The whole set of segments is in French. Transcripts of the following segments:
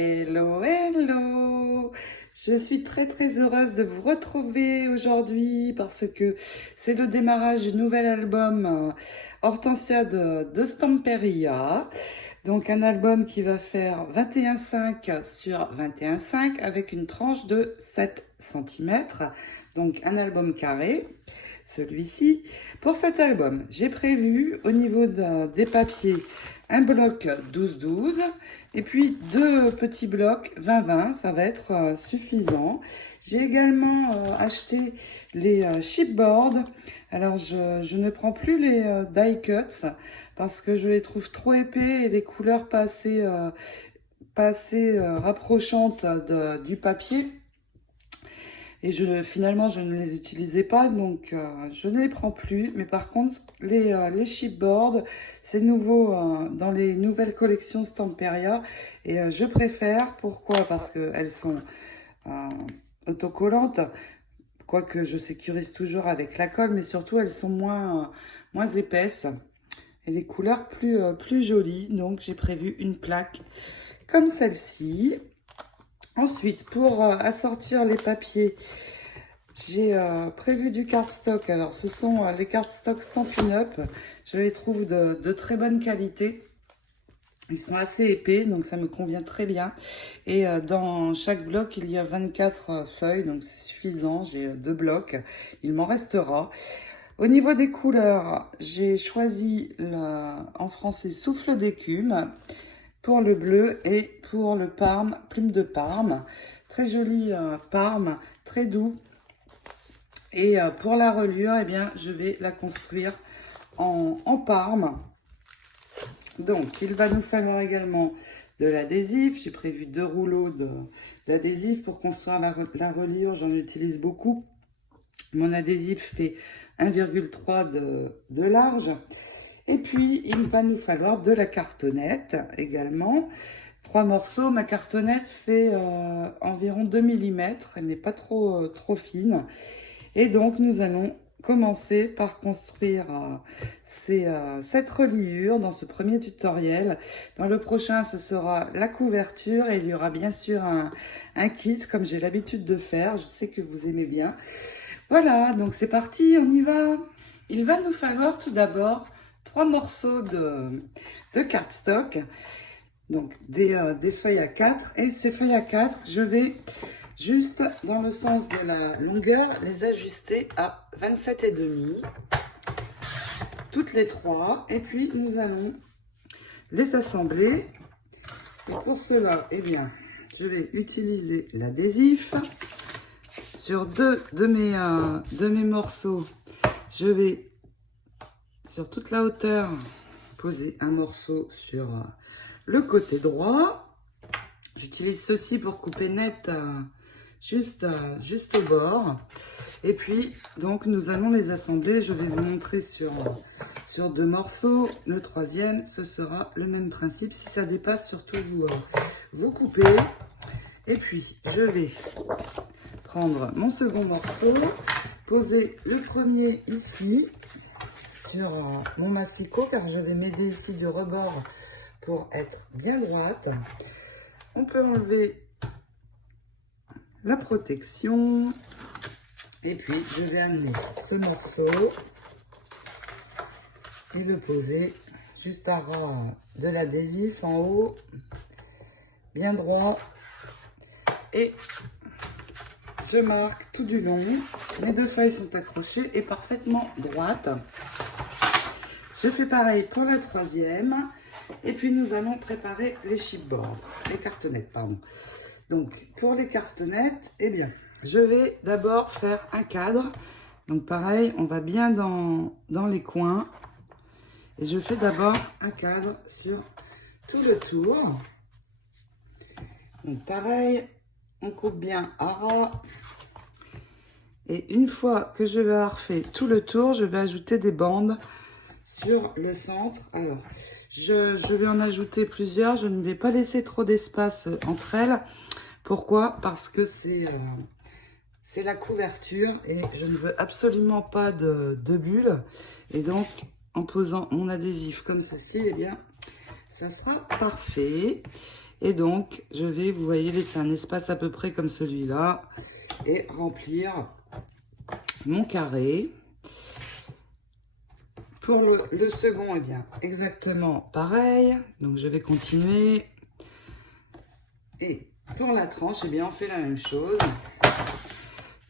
Hello, hello! Je suis très heureuse de vous retrouver aujourd'hui parce que c'est le démarrage du nouvel album Hortensia de Stamperia. Donc un album qui va faire 21,5 sur 21,5 avec une tranche de 7 cm. Donc un album carré, celui-ci. Pour cet album, j'ai prévu au niveau des papiers un bloc 12-12 et puis deux petits blocs 20-20, ça va être suffisant. J'ai également acheté les chipboards. Alors je ne prends plus les die cuts parce que je les trouve trop épais et les couleurs pas assez rapprochantes du papier. Et finalement, je ne les utilisais pas, donc je ne les prends plus. Mais par contre, les chipboards, c'est nouveau dans les nouvelles collections Stamperia. Et je préfère. Pourquoi? Parce qu'elles sont euh, autocollantes. Quoique je sécurise toujours avec la colle, mais surtout, elles sont moins épaisses. Et les couleurs plus jolies. Donc, j'ai prévu une plaque comme celle-ci. Ensuite, pour assortir les papiers, j'ai prévu du cardstock. Alors, ce sont les cardstock Stampin' Up. Je les trouve de très bonne qualité. Ils sont assez épais, donc ça me convient très bien. Et dans chaque bloc, il y a 24 feuilles, donc c'est suffisant. J'ai deux blocs. Il m'en restera. Au niveau des couleurs, j'ai choisi en français Souffle d'écume pour le bleu et pour le Parme, plume de Parme. Très joli Parme, très doux. Et pour la reliure, eh bien, je vais la construire en Parme. Donc, il va nous falloir également de l'adhésif. J'ai prévu 2 rouleaux d'adhésif pour construire la reliure. J'en utilise beaucoup. Mon adhésif fait 1,3 de large. Et puis, il va nous falloir de la cartonnette également. 3 morceaux. Ma cartonnette fait environ 2 mm. Elle n'est pas trop fine. Et donc, nous allons commencer par construire cette reliure dans ce premier tutoriel. Dans le prochain, ce sera la couverture et il y aura bien sûr un kit comme j'ai l'habitude de faire. Je sais que vous aimez bien. Voilà, donc c'est parti, on y va. Il va nous falloir tout d'abord 3 morceaux de cardstock, donc des feuilles à 4. Et ces feuilles à 4, je vais juste dans le sens de la longueur les ajuster à 27,5, toutes les 3. Et puis nous allons les assembler. Et pour cela, eh bien, je vais utiliser l'adhésif. Sur deux de mes morceaux, je vais, sur toute la hauteur, poser un morceau sur le côté droit. J'utilise ceci pour couper net juste au bord. Et puis, donc, nous allons les assembler. Je vais vous montrer sur 2 morceaux. Le troisième, ce sera le même principe. Si ça dépasse, surtout, vous coupez. Et puis, je vais prendre mon second morceau, poser le premier ici sur mon massicot, car je vais m'aider ici du rebord pour être bien droite. On peut enlever la protection et puis je vais amener ce morceau et le poser juste à ras de l'adhésif en haut, bien droit, et je marque tout du long. Mes 2 feuilles sont accrochées et parfaitement droites. Je fais pareil pour la troisième. Et puis nous allons préparer les chipboards, les cartonnettes, pardon. Donc pour les cartonnettes, eh bien, je vais d'abord faire un cadre. Donc pareil, on va bien dans les coins. Et je fais d'abord un cadre sur tout le tour. Donc pareil, on coupe bien à ras. Et une fois que je vais avoir fait tout le tour, je vais ajouter des bandes sur le centre. Alors, je vais en ajouter plusieurs. Je ne vais pas laisser trop d'espace entre elles. Pourquoi? Parce que c'est la couverture et je ne veux absolument pas de bulles. Et donc, en posant mon adhésif comme ceci, eh bien, ça sera parfait. Et donc, je vais, vous voyez, laisser un espace à peu près comme celui-là et remplir mon carré. Pour le second, eh bien, exactement pareil. Donc, je vais continuer. Et pour la tranche, eh bien, on fait la même chose.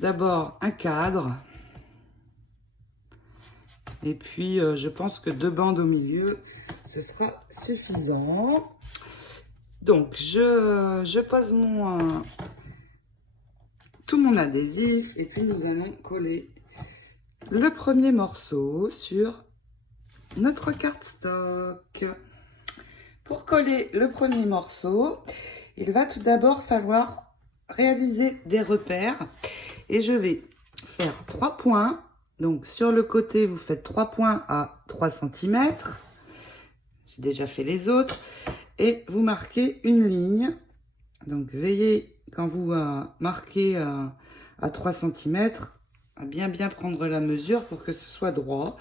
D'abord, un cadre. Et puis, je pense que 2 bandes au milieu, ce sera suffisant. Donc, je pose tout mon adhésif. Et puis, nous allons coller le premier morceau sur notre cardstock. Pour coller le premier morceau, il va tout d'abord falloir réaliser des repères. Et je vais faire 3 points. Donc, sur le côté, vous faites 3 points à 3 cm. J'ai déjà fait les autres. Et vous marquez une ligne. Donc, veillez, quand vous marquez à 3 cm, à bien prendre la mesure pour que ce soit droit.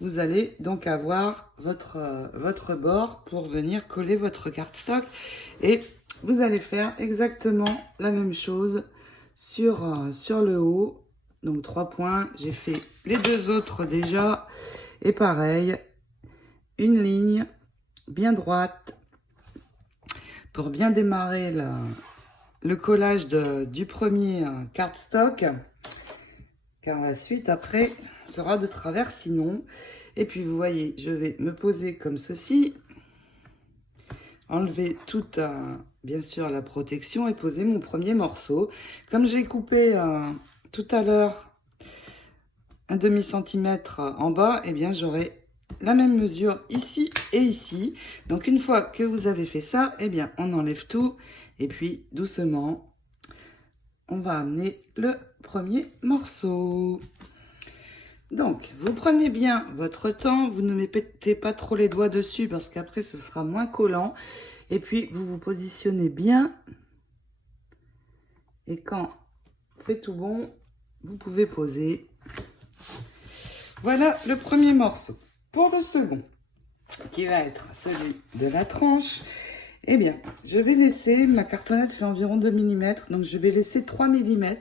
Vous allez donc avoir votre bord pour venir coller votre cardstock. Et vous allez faire exactement la même chose sur le haut. Donc 3 points, j'ai fait les 2 autres déjà. Et pareil, une ligne bien droite pour bien démarrer le collage du premier cardstock. Car la suite après sera de travers sinon. Et puis vous voyez, je vais me poser comme ceci. Enlever toute, bien sûr, la protection et poser mon premier morceau. Comme j'ai coupé tout à l'heure un demi-centimètre en bas, eh bien j'aurai la même mesure ici et ici. Donc une fois que vous avez fait ça, eh bien on enlève tout et puis doucement on va amener le premier morceau. Donc vous prenez bien votre temps, vous ne mettez pas trop les doigts dessus parce qu'après ce sera moins collant. Et puis vous vous positionnez bien. Et quand c'est tout bon, vous pouvez poser. Voilà le premier morceau. Pour le second, qui va être celui de la tranche, eh bien, je vais laisser, ma cartonnette fait environ 2 mm, donc je vais laisser 3 mm.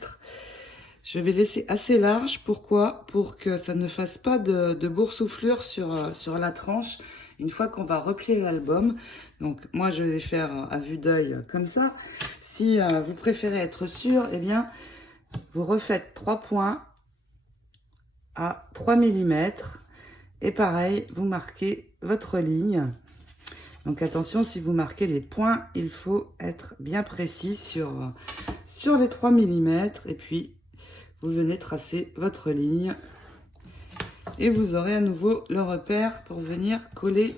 Je vais laisser assez large. Pourquoi? Pour que ça ne fasse pas de boursouflure sur la tranche une fois qu'on va replier l'album. Donc, moi, je vais faire à vue d'œil comme ça. Si vous préférez être sûr, eh bien, vous refaites 3 points à 3 mm. Et pareil, vous marquez votre ligne. Donc, attention, si vous marquez les points, il faut être bien précis sur les 3 mm. Et puis, vous venez tracer votre ligne. Et vous aurez à nouveau le repère pour venir coller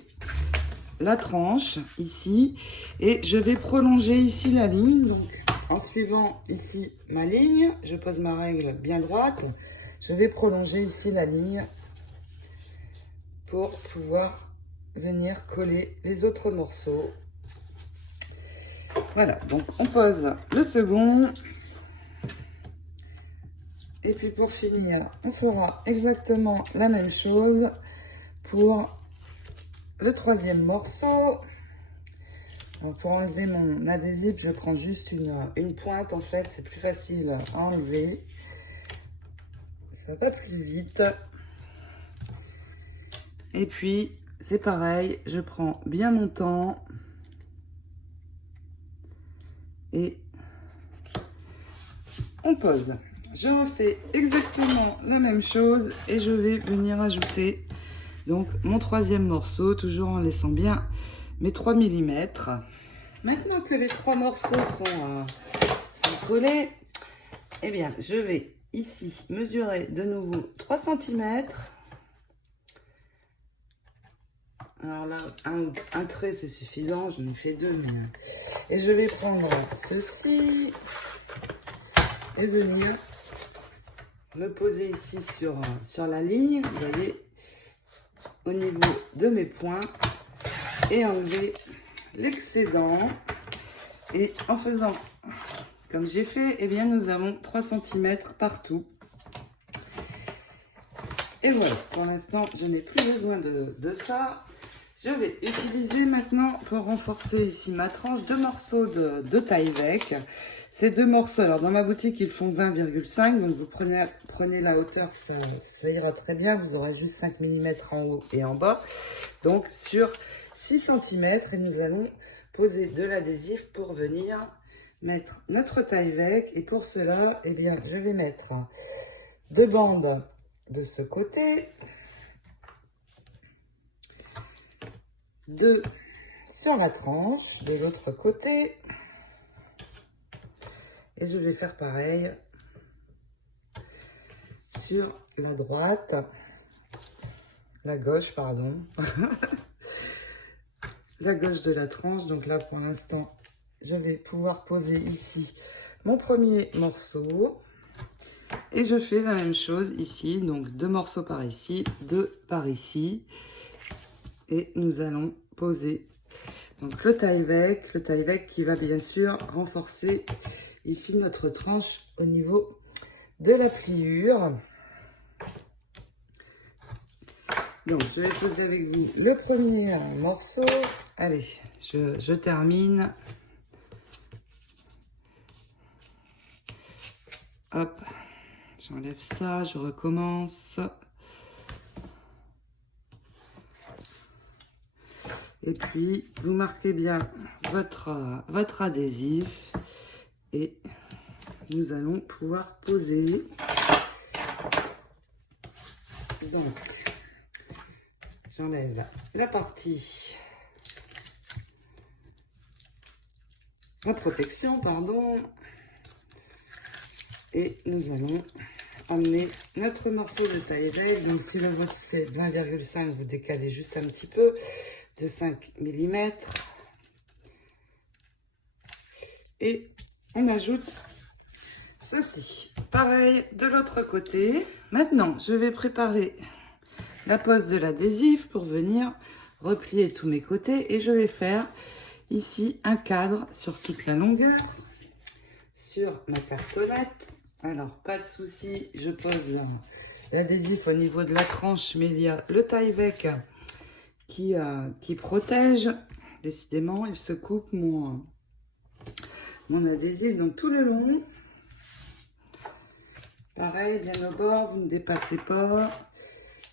la tranche ici. Et je vais prolonger ici la ligne. Donc, en suivant ici ma ligne, je pose ma règle bien droite. Je vais prolonger ici la ligne pour pouvoir venir coller les autres morceaux. Voilà, donc on pose le second. Et puis pour finir, on fera exactement la même chose pour le troisième morceau. Donc pour enlever mon adhésif, je prends juste une pointe en fait, c'est plus facile à enlever. Ça va plus vite. Et puis c'est pareil, je prends bien mon temps. Et on pose. Je refais exactement la même chose et je vais venir ajouter donc mon troisième morceau, toujours en laissant bien mes 3 mm. Maintenant que les 3 morceaux sont collés, eh bien je vais ici mesurer de nouveau 3 cm. Alors là, un trait c'est suffisant, j'en ai fait 2. Et je vais prendre ceci et venir me poser ici sur la ligne, vous voyez, au niveau de mes points, et enlever l'excédent. Et en faisant comme j'ai fait, eh bien nous avons 3 cm partout. Et voilà, pour l'instant je n'ai plus besoin de ça. Je vais utiliser maintenant pour renforcer ici ma tranche, 2 morceaux de Tyvek. Ces 2 morceaux, alors dans ma boutique, ils font 20,5. Donc vous prenez la hauteur, ça ira très bien. Vous aurez juste 5 mm en haut et en bas. Donc sur 6 cm. Et nous allons poser de l'adhésif pour venir mettre notre Tyvek. Et pour cela, eh bien, je vais mettre 2 bandes de ce côté. 2 sur la tranche de l'autre côté. Et je vais faire pareil sur la droite, la gauche, pardon. La gauche de la tranche. Donc là, pour l'instant, je vais pouvoir poser ici mon premier morceau. Et je fais la même chose ici. Donc 2 morceaux par ici, 2 par ici. Et nous allons poser donc le Tyvek qui va bien sûr renforcer ici notre tranche au niveau de la pliure. Donc je vais poser avec vous le premier morceau. Allez, je termine. Hop, j'enlève ça, je recommence. Et puis, vous marquez bien votre adhésif et nous allons pouvoir poser. Donc, j'enlève la partie, la protection, pardon. Et nous allons emmener notre morceau de Tyvek. Donc, si le vôtre fait 20,5, vous décalez juste un petit peu de 5 mm. Et on ajoute ceci. Pareil de l'autre côté. Maintenant, je vais préparer la pose de l'adhésif pour venir replier tous mes côtés. Et je vais faire ici un cadre sur toute la longueur, sur ma cartonnette. Alors, pas de souci, je pose l'adhésif au niveau de la tranche, mais il y a le Tyvek qui protège. Décidément, il se coupe mon adhésif, donc tout le long. Pareil, bien au bord, vous ne dépassez pas.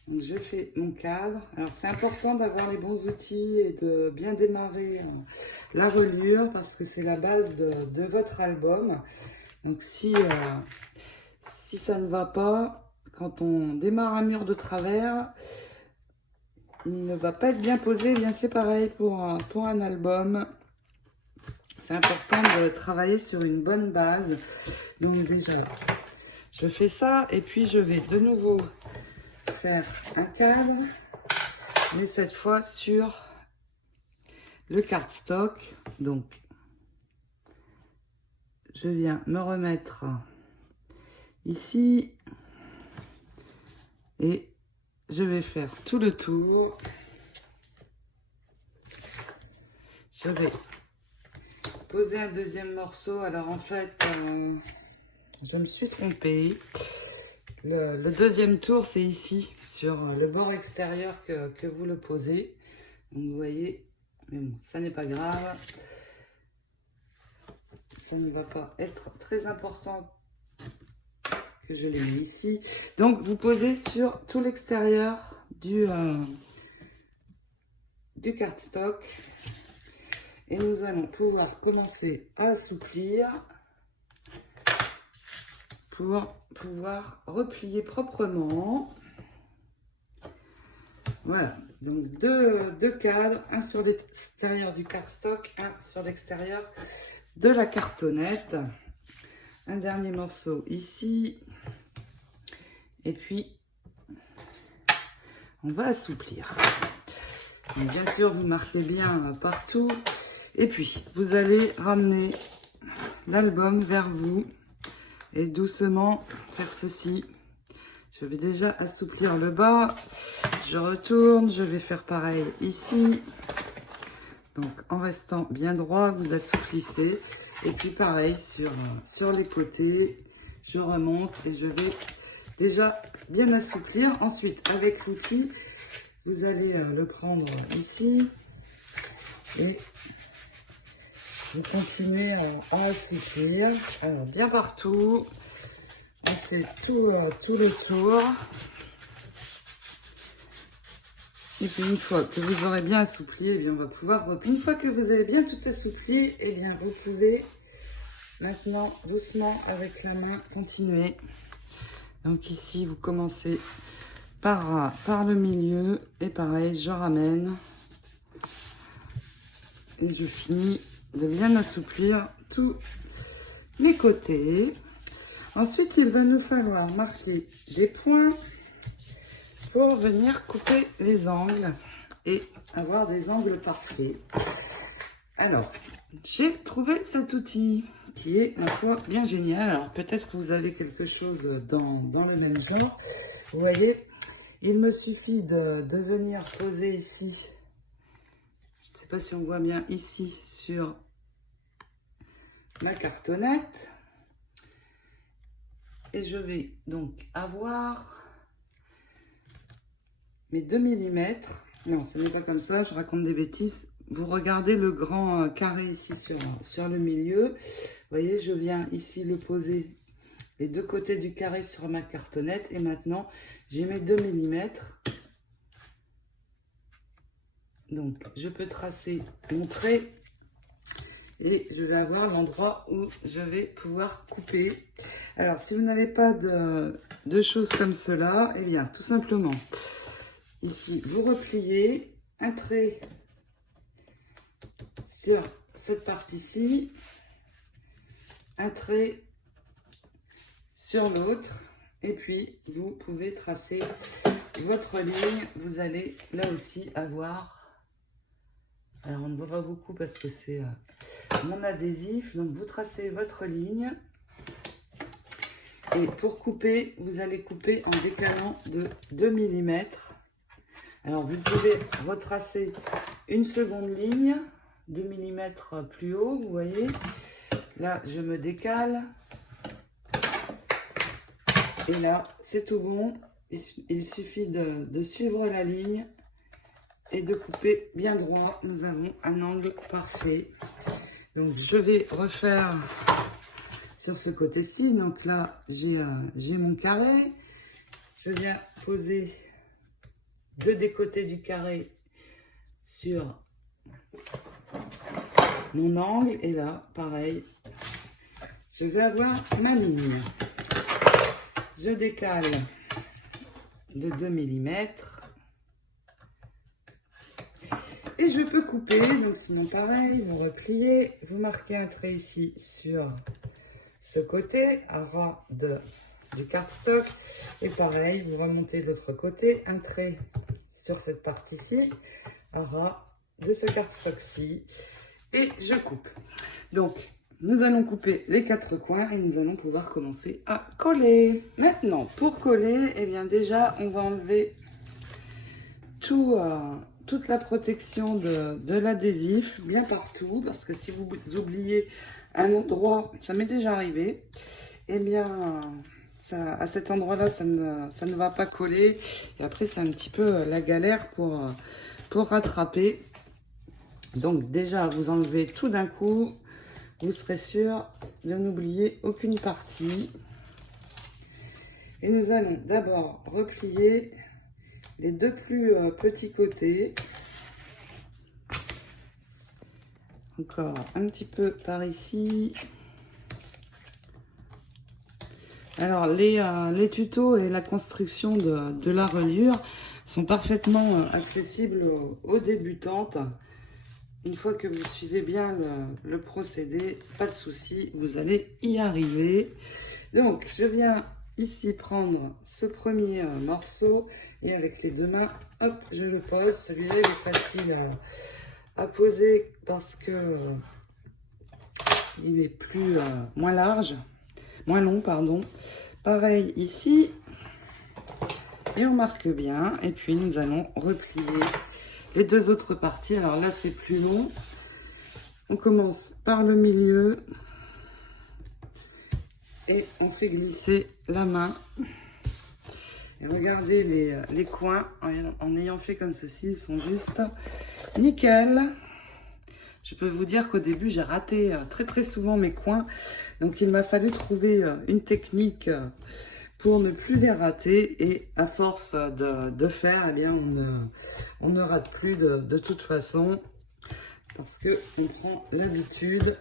Donc je fais mon cadre. Alors c'est important d'avoir les bons outils et de bien démarrer la reliure parce que c'est la base de votre album. Donc si ça ne va pas, quand on démarre un mur de travers, il ne va pas être bien posé. Eh bien c'est pareil pour un album. C'est important de travailler sur une bonne base. Donc déjà, je fais ça et puis je vais de nouveau faire un cadre, mais cette fois sur le cardstock. Donc, je viens me remettre ici et je vais faire tout le tour. Je vais poser un deuxième morceau. Alors en fait, je me suis trompée. Le deuxième tour, c'est ici, sur le bord extérieur que vous le posez. Donc vous voyez, mais bon, ça n'est pas grave. Ça ne va pas être très important que je l'ai mis ici. Donc vous posez sur tout l'extérieur du cardstock. Et nous allons pouvoir commencer à assouplir pour pouvoir replier proprement. Voilà, donc deux cadres, un sur l'extérieur du cardstock, un sur l'extérieur de la cartonnette. Un dernier morceau ici. Et puis, on va assouplir. Donc, bien sûr, vous marquez bien partout. Et puis, vous allez ramener l'album vers vous. Et doucement faire ceci. Je vais déjà assouplir le bas. Je retourne. Je vais faire pareil ici. Donc en restant bien droit, vous assouplissez. Et puis pareil sur les côtés. Je remonte et je vais déjà bien assouplir. Ensuite, avec l'outil, vous allez le prendre ici. Et vous continuez à assouplir. Alors, bien partout. On fait tout le tour. Et puis une fois que vous aurez bien assoupli, eh bien on va pouvoir... Une fois que vous avez bien tout assoupli, eh bien vous pouvez maintenant doucement avec la main continuer. Donc ici vous commencez par le milieu et pareil je ramène et je finis de bien assouplir tous les côtés. Ensuite il va nous falloir marquer des points pour venir couper les angles et avoir des angles parfaits. Alors, j'ai trouvé cet outil qui est, ma foi, bien génial. Alors, peut-être que vous avez quelque chose dans le même genre. Vous voyez, il me suffit de venir poser ici, je ne sais pas si on voit bien ici, sur ma cartonnette. Et je vais donc avoir mes 2 mm, non, ce n'est pas comme ça, je raconte des bêtises. Vous regardez le grand carré ici sur le milieu. Vous voyez, je viens ici le poser les deux côtés du carré sur ma cartonnette. Et maintenant, j'ai mes 2 mm. Donc, je peux tracer mon trait. Et je vais avoir l'endroit où je vais pouvoir couper. Alors, si vous n'avez pas de choses comme cela, eh bien, tout simplement... Ici, vous repliez un trait sur cette partie-ci, un trait sur l'autre, et puis vous pouvez tracer votre ligne. Vous allez là aussi avoir, alors on ne voit pas beaucoup parce que c'est mon adhésif, donc vous tracez votre ligne. Et pour couper, vous allez couper en décalant de 2 mm. Alors, vous pouvez retracer une seconde ligne, 2 mm plus haut, vous voyez. Là, je me décale. Et là, c'est tout bon. Il suffit de suivre la ligne et de couper bien droit. Nous avons un angle parfait. Donc, je vais refaire sur ce côté-ci. Donc là, j'ai mon carré. Je viens poser... deux des côtés du carré sur mon angle. Et là, pareil, je vais avoir ma ligne. Je décale de 2 mm. Et je peux couper. Donc sinon, pareil, vous repliez. Vous marquez un trait ici sur ce côté, à ras du cardstock. Et pareil, vous remontez de l'autre côté, un trait sur cette partie-ci, à ras de ce cardstock-ci, et je coupe. Donc, nous allons couper les 4 coins et nous allons pouvoir commencer à coller. Maintenant, pour coller, eh bien déjà, on va enlever toute la protection de l'adhésif, bien partout, parce que si vous oubliez un endroit, ça m'est déjà arrivé, eh bien... à cet endroit-là, ça ne va pas coller. Et après, c'est un petit peu la galère pour rattraper. Donc déjà, vous enlevez tout d'un coup. Vous serez sûr de n'oublier aucune partie. Et nous allons d'abord replier les 2 plus petits côtés. Encore un petit peu par ici. Alors, les tutos et la construction de la reliure sont parfaitement accessibles aux débutantes. Une fois que vous suivez bien le procédé, pas de souci, vous allez y arriver. Donc, je viens ici prendre ce premier morceau et avec les 2 mains, hop, je le pose. Celui-là, il est facile à poser parce que il est moins large. Moins long, pardon. Pareil ici. Et on marque bien. Et puis, nous allons replier les 2 autres parties. Alors là, c'est plus long. On commence par le milieu. Et on fait glisser la main. Et regardez les coins. En ayant fait comme ceci, ils sont juste nickel. je peux vous dire qu'au début, j'ai raté très souvent mes coins. Donc, il m'a fallu trouver une technique pour ne plus les rater. Et à force de faire, eh bien, on ne rate plus de toute façon. Parce qu'on prend l'habitude.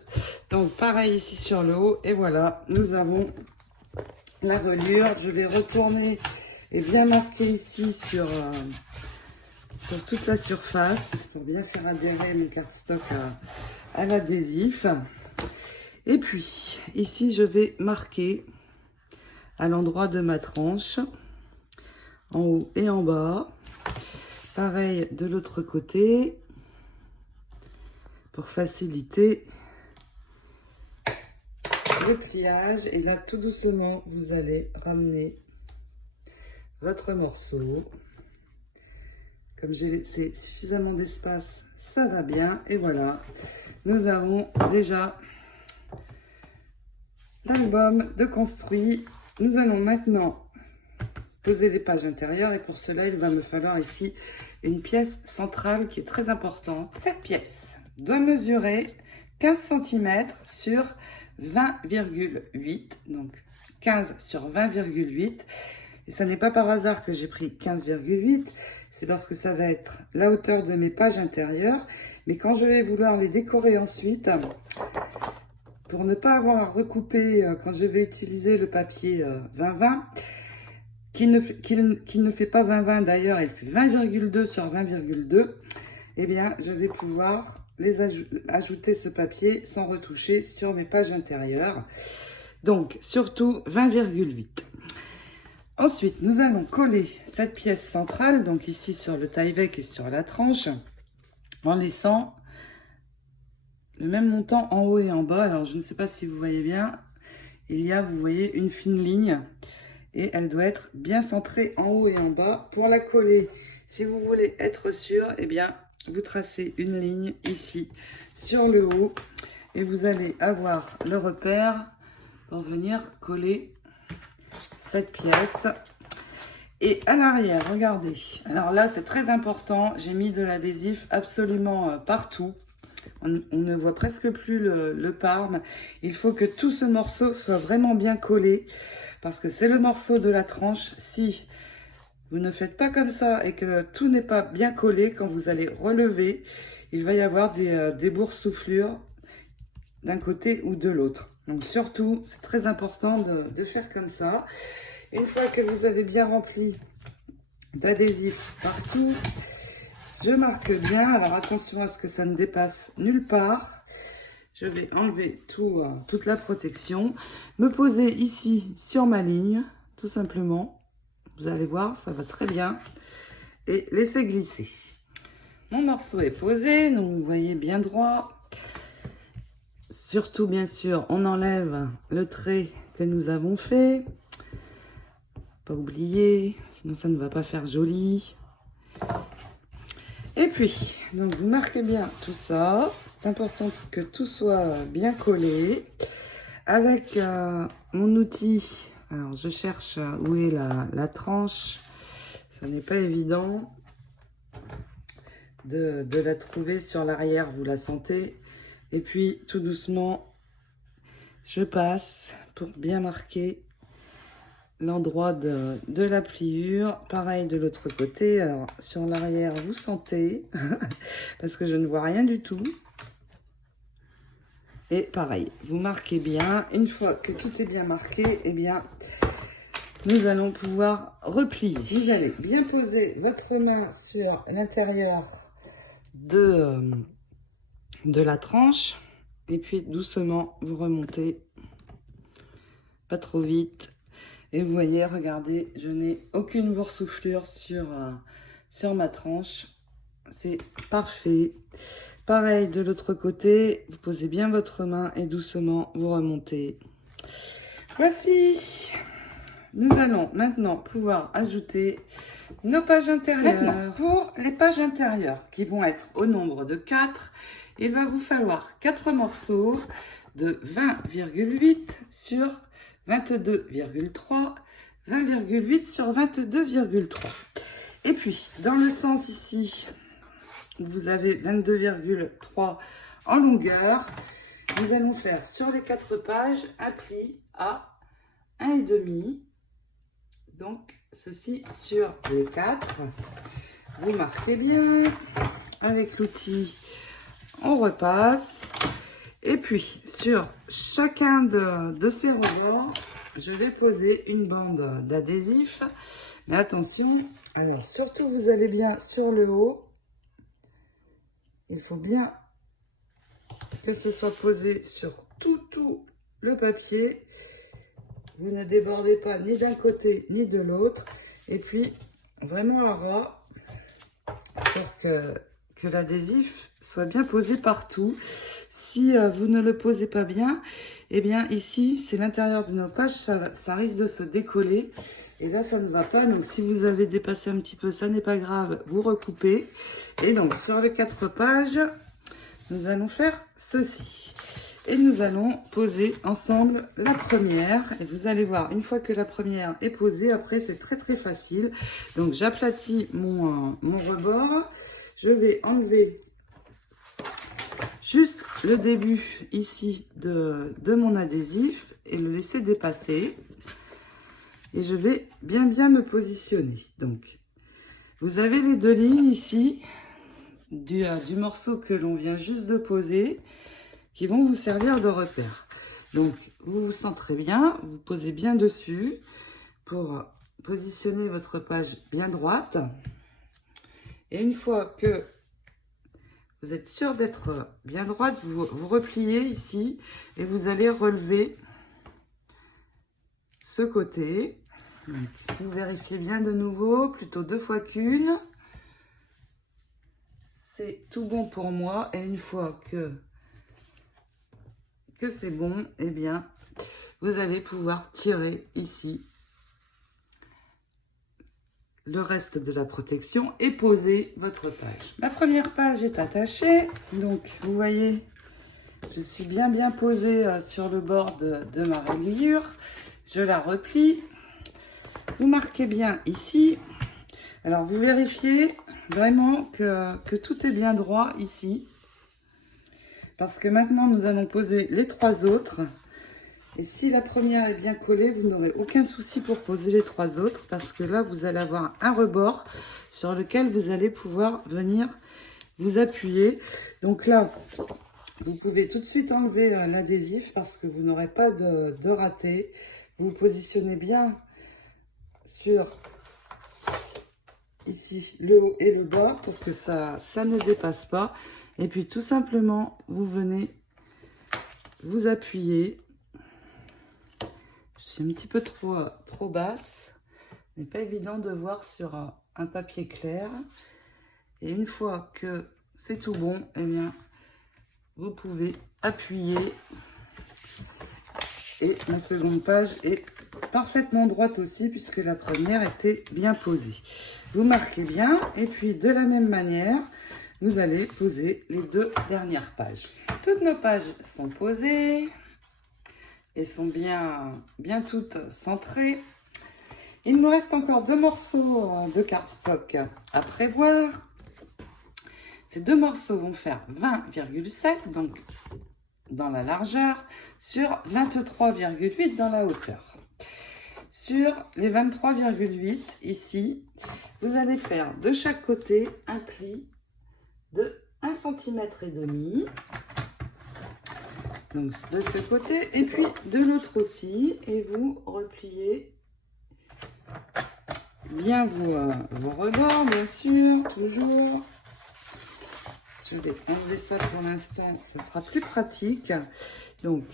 Donc, pareil ici sur le haut. Et voilà, nous avons la reliure. Je vais retourner et bien marquer ici sur toute la surface pour bien faire adhérer mon cardstock à l'adhésif. Et puis, ici, je vais marquer à l'endroit de ma tranche, en haut et en bas. Pareil de l'autre côté, pour faciliter le pliage. Et là, tout doucement, vous allez ramener votre morceau. Comme j'ai laissé suffisamment d'espace, ça va bien. Et voilà, nous avons déjà l'album de construit. Nous allons maintenant poser les pages intérieures. Et pour cela, il va me falloir ici une pièce centrale qui est très importante. Cette pièce doit mesurer 15 cm sur 20,8. Donc 15 sur 20,8. Et ça n'est pas par hasard que j'ai pris 15,8. C'est parce que ça va être la hauteur de mes pages intérieures. Mais quand je vais vouloir les décorer ensuite, pour ne pas avoir à recouper quand je vais utiliser le papier 20-20, qui ne fait pas 20-20 d'ailleurs, il fait 20,2 sur 20,2, eh bien, je vais pouvoir ajouter ce papier sans retoucher sur mes pages intérieures. Donc, surtout 20,8. Ensuite, nous allons coller cette pièce centrale, donc ici sur le taille-bec et sur la tranche, en laissant le même montant en haut et en bas. Alors, je ne sais pas si vous voyez bien, il y a, vous voyez, une fine ligne et elle doit être bien centrée en haut et en bas pour la coller. Si vous voulez être sûr, eh bien, vous tracez une ligne ici sur le haut et vous allez avoir le repère pour venir coller cette pièce. Et à l'arrière, regardez. Alors là, c'est très important. J'ai mis de l'adhésif absolument partout. On ne voit presque plus le parme. Il faut que tout ce morceau soit vraiment bien collé parce que c'est le morceau de la tranche. Si vous ne faites pas comme ça et que tout n'est pas bien collé, quand vous allez relever, il va y avoir des boursouflures d'un côté ou de l'autre. Donc surtout, c'est très important de faire comme ça. Une fois que vous avez bien rempli d'adhésif partout, je marque bien. Alors attention à ce que ça ne dépasse nulle part. Je vais enlever toute la protection. Me poser ici sur ma ligne, tout simplement. Vous allez voir, ça va très bien. Et laisser glisser. Mon morceau est posé, donc vous voyez bien droit. Surtout, bien sûr, on enlève le trait que nous avons fait. Pas oublier, sinon ça ne va pas faire joli. Et puis, donc vous marquez bien tout ça. C'est important que tout soit bien collé. Avec mon outil, alors je cherche où est la tranche. Ça n'est pas évident de la trouver sur l'arrière, vous la sentez. Et puis, tout doucement, je passe pour bien marquer l'endroit de la pliure. Pareil de l'autre côté. Alors, sur l'arrière, vous sentez, parce que je ne vois rien du tout. Et pareil, vous marquez bien. Une fois que tout est bien marqué, eh bien, nous allons pouvoir replier. Vous allez bien poser votre main sur l'intérieur de la tranche. Et puis, doucement, vous remontez. Pas trop vite. Et vous voyez, regardez, je n'ai aucune boursouflure sur ma tranche. C'est parfait. Pareil de l'autre côté, vous posez bien votre main et doucement vous remontez. Voici. Nous allons maintenant pouvoir ajouter nos pages intérieures. Maintenant, pour les pages intérieures qui vont être au nombre de 4, il va vous falloir 4 morceaux de 20,8 sur 22,3, 20,8 sur 22,3. Et puis, dans le sens ici, vous avez 22,3 en longueur. Nous allons faire sur les 4 pages un pli à 1,5. Donc, ceci sur les 4. Vous marquez bien. Avec l'outil, on repasse. Et puis, sur chacun de ces rebords, je vais poser une bande d'adhésif. Mais attention, alors surtout vous allez bien sur le haut. Il faut bien que ce soit posé sur tout le papier. Vous ne débordez pas ni d'un côté ni de l'autre. Et puis, vraiment à ras pour que l'adhésif soit bien posé partout. Si vous ne le posez pas bien, eh bien ici, c'est l'intérieur de nos pages, ça risque de se décoller. Et là, ça ne va pas. Donc, si vous avez dépassé un petit peu, ça n'est pas grave, vous recoupez. Et donc, sur les 4 pages, nous allons faire ceci. Et nous allons poser ensemble la première. Et vous allez voir, une fois que la première est posée, après, c'est très facile. Donc, j'aplatis mon rebord. Je vais enlever juste le début ici de mon adhésif et le laisser dépasser. Et je vais bien me positionner. Donc, vous avez les 2 lignes ici du morceau que l'on vient juste de poser qui vont vous servir de repère. Donc, vous vous centrez bien, vous posez bien dessus pour positionner votre page bien droite. Et une fois que vous êtes sûr d'être bien droite, vous repliez ici et vous allez relever ce côté. Donc, vous vérifiez bien de nouveau, plutôt 2 fois qu'une. C'est tout bon pour moi. Et une fois que c'est bon, eh bien, vous allez pouvoir tirer ici le reste de la protection et poser votre page. Ma première page est attachée. Donc, vous voyez, je suis bien posée sur le bord de ma reliure. Je la replie. Vous marquez bien ici. Alors, vous vérifiez vraiment que tout est bien droit ici. Parce que maintenant, nous allons poser les 3 autres. Et si la première est bien collée, vous n'aurez aucun souci pour poser les 3 autres. Parce que là, vous allez avoir un rebord sur lequel vous allez pouvoir venir vous appuyer. Donc là, vous pouvez tout de suite enlever l'adhésif parce que vous n'aurez pas de raté. Vous positionnez bien sur ici le haut et le bas pour que ça ne dépasse pas. Et puis tout simplement, vous venez vous appuyer. Je suis un petit peu trop basse. Ce n'est pas évident de voir sur un papier clair. Et une fois que c'est tout bon, eh bien, vous pouvez appuyer. Et ma seconde page est parfaitement droite aussi puisque la première était bien posée. Vous marquez bien et puis de la même manière, vous allez poser les 2 dernières pages. Toutes nos pages sont posées et sont bien toutes centrées. Il nous reste encore 2 morceaux de cardstock à prévoir. Ces 2 morceaux vont faire 20,7, donc dans la largeur, sur 23,8 dans la hauteur. Sur les 23,8 ici, vous allez faire de chaque côté un pli de 1,5 cm. Donc de ce côté et puis de l'autre aussi. Et vous repliez bien vos rebords, bien sûr, toujours. Je vais enlever ça pour l'instant, ce sera plus pratique. Donc,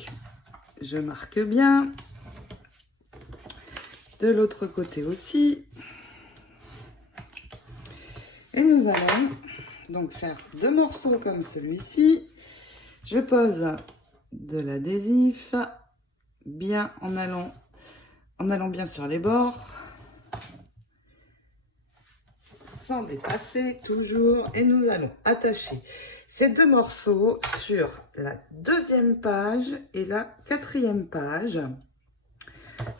je marque bien. De l'autre côté aussi. Et nous allons donc faire 2 morceaux comme celui-ci. Je pose de l'adhésif, bien en allant bien sur les bords. Sans dépasser toujours et nous allons attacher ces 2 morceaux sur la 2e page et la 4e page.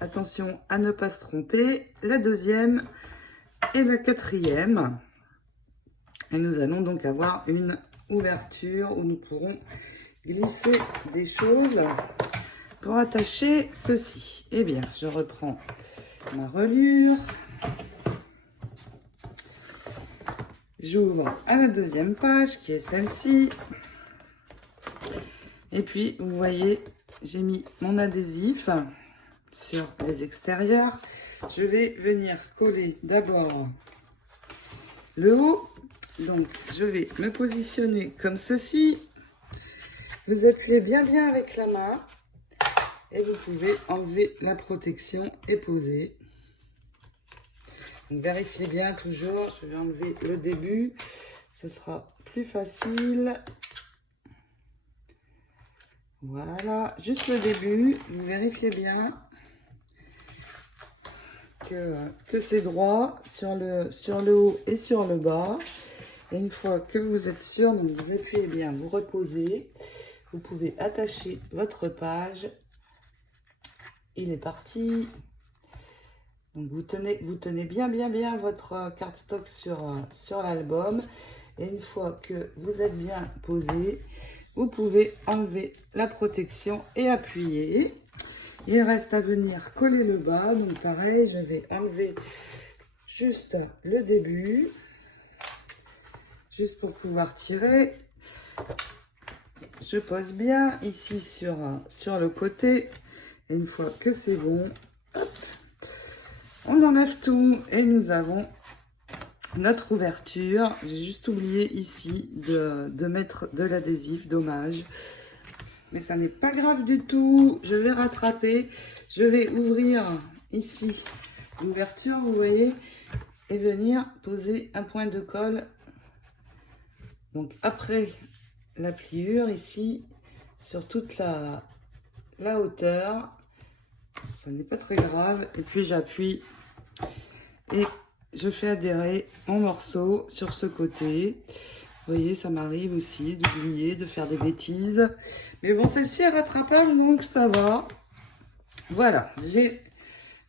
Attention à ne pas se tromper, la 2e et la 4e. Et nous allons donc avoir une ouverture où nous pourrons glisser des choses pour attacher ceci. Eh bien, je reprends ma reliure. J'ouvre à la deuxième page qui est celle-ci. Et puis, vous voyez, j'ai mis mon adhésif sur les extérieurs. Je vais venir coller d'abord le haut. Donc, je vais me positionner comme ceci. Vous appuyez bien avec la main. Et vous pouvez enlever la protection et poser. Donc, vérifiez bien toujours. Je vais enlever le début. Ce sera plus facile. Voilà, juste le début. Vous vérifiez bien que c'est droit sur le haut et sur le bas. Et une fois que vous êtes sûr, donc vous appuyez bien, vous reposez. Vous pouvez attacher votre page. Il est parti. Donc vous tenez bien votre cardstock sur l'album. Et une fois que vous êtes bien posé, vous pouvez enlever la protection et appuyer. Il reste à venir coller le bas. Donc pareil, je vais enlever juste le début. Juste pour pouvoir tirer. Je pose bien ici sur le côté. Et une fois que c'est bon, hop, on enlève tout et nous avons notre ouverture. J'ai juste oublié ici de mettre de l'adhésif, dommage. Mais ça n'est pas grave du tout. Je vais rattraper. Je vais ouvrir ici l'ouverture, vous voyez, et venir poser un point de colle. Donc après la pliure ici, sur toute la hauteur. Ça n'est pas très grave. Et puis j'appuie et je fais adhérer mon morceau sur ce côté. Vous voyez, ça m'arrive aussi d'oublier, de faire des bêtises. Mais bon, celle-ci est rattrapable, donc ça va. Voilà, j'ai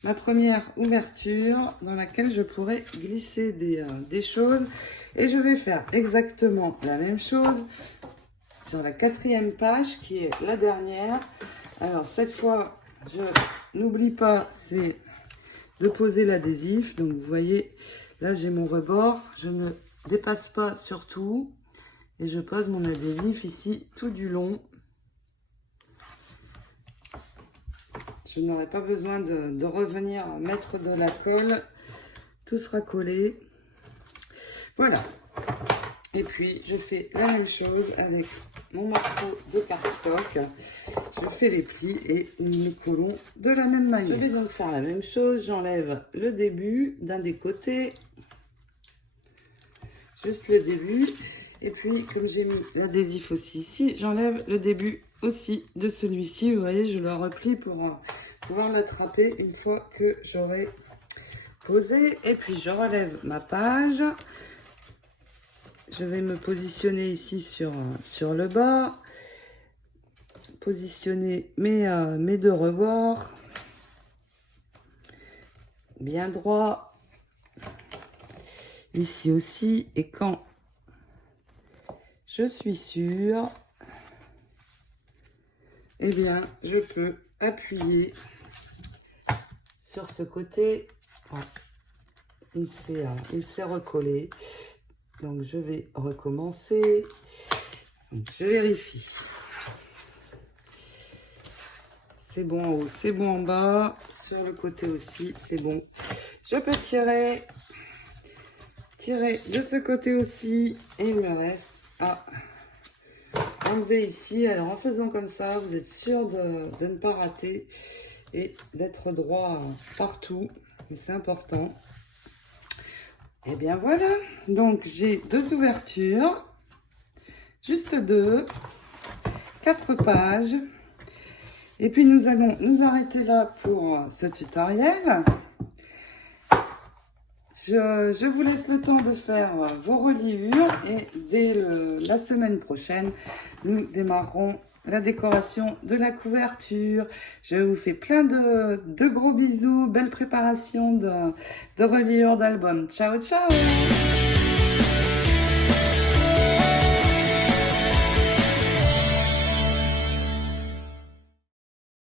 ma première ouverture dans laquelle je pourrais glisser des choses. Et je vais faire exactement la même chose sur la 4e page, qui est la dernière. Alors, cette fois, je n'oublie pas, c'est de poser l'adhésif. Donc, vous voyez, là, j'ai mon rebord. Je ne dépasse pas surtout. Et je pose mon adhésif ici tout du long. Je n'aurai pas besoin de revenir mettre de la colle. Tout sera collé. Voilà. Et puis, je fais la même chose avec mon morceau de cardstock. Je fais les plis et nous collons de la même manière. Je vais donc faire la même chose. J'enlève le début d'un des côtés. Juste le début. Et puis, comme j'ai mis l'adhésif aussi ici, j'enlève le début aussi de celui-ci. Vous voyez, je le replie pour pouvoir l'attraper une fois que j'aurai posé. Et puis, je relève ma page. Je vais me positionner ici sur le bas. Positionner mes deux rebords. Bien droit. Ici aussi. Et quand je suis sûre, eh bien, je peux appuyer sur ce côté. Voilà. Il s'est recollé. Donc, je vais recommencer. Donc, je vérifie. C'est bon en haut, c'est bon en bas. Sur le côté aussi, c'est bon. Je peux tirer de ce côté aussi. Et il me reste à enlever ici. Alors, en faisant comme ça, vous êtes sûr de ne pas rater et d'être droit partout. Et c'est important. Et bien voilà, donc j'ai 2 ouvertures, juste 2, 4 pages. Et puis nous allons nous arrêter là pour ce tutoriel. Je vous laisse le temps de faire vos reliures et dès la semaine prochaine, nous démarrerons la décoration de la couverture. Je vous fais plein de gros bisous, belle préparation de reliures d'album. Ciao, ciao!